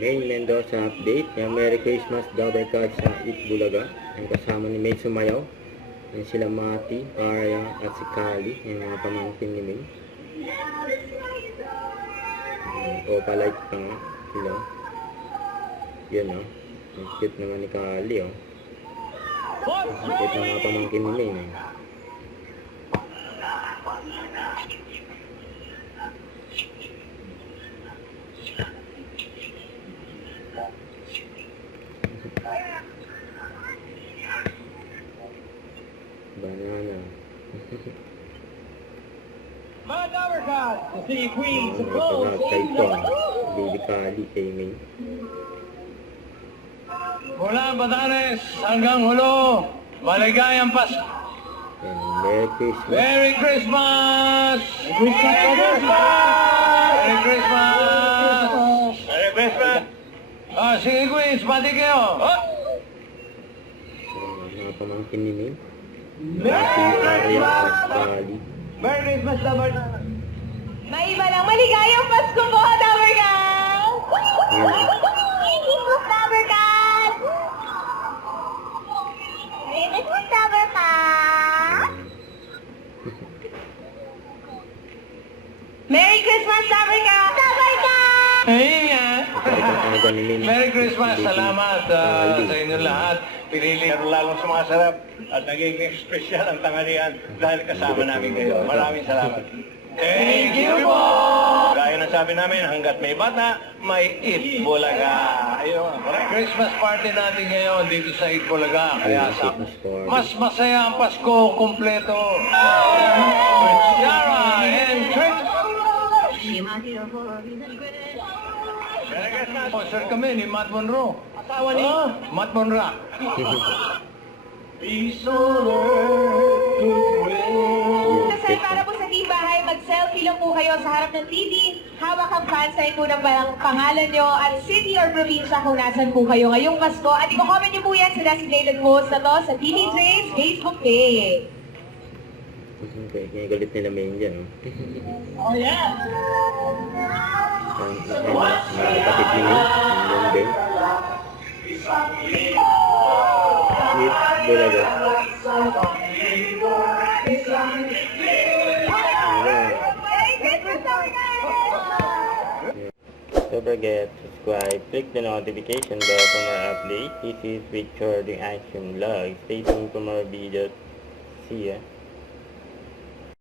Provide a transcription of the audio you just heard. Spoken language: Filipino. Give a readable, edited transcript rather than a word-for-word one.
Main Mendoza update. Yung Merry Christmas double card sa Itbulaga. Yung kasama ni May Sumayaw. Yung sila Mati, Arya at si Kali. Yung mga pamangkin ni May. Palike pa nga sila. Yun o. Ang cute naman ni Kali o. Ang cute na mga pamangkin ni May. Banana. Mad uppercut to see Queen to Mga close. pamangkay ko. Baby Kali kay May. Mula Batanes hanggang Hulo, maligayang Pasko. Yan, Merry Christmas. Merry Christmas! Merry Christmas! Merry Christmas! Merry Christmas! Ah, sige Queens, pati kayo. Oh! Mga pamangkin ni May. Mati, Arya at Kali. Merry Christmas, Lord! May iba lang maligayang Pasko po, Tabergal! Merry Christmas, Tabergal! Merry Christmas, Tabergal! Merry Christmas, Tabergal! Tabergal! Ayun nga. Pagkakataga ni May. Merry Christmas! Salamat sa inyo lahat. Pinili lalong sumasarap at nagiging special ang tanghalian dahil kasama namin kayo. Maraming salamat. Thank you po! Gaya ng sabi namin, hanggat may bata, may Itbulaga. Ayun, Christmas party natin ngayon dito sa Itbulaga. Kaya sa mas masaya ang Pasko kumpleto. With Yara and Trick. Merry Christmas! Sponsor kami ni Matt Monroe. Asawa ni Matt Monroe. Kasi para po sa team bahay, mag-selfie lang po kayo sa harap ng TV. Hawak ang fan sign po ng pangalan nyo at city or probinsya kung nasan po kayo ngayong Pasko. At i-comment nyo po yan sa designated post na to sa TV Trace Facebook page. Okay, kaya galit nila May dyan. Oh yeah! Ang kapatid ni May. Ang din. Itbulaga. Don't forget to subscribe, click the notification bell for more updates. This is Richard the Action Vlog. Stay tuned for more videos. See ya.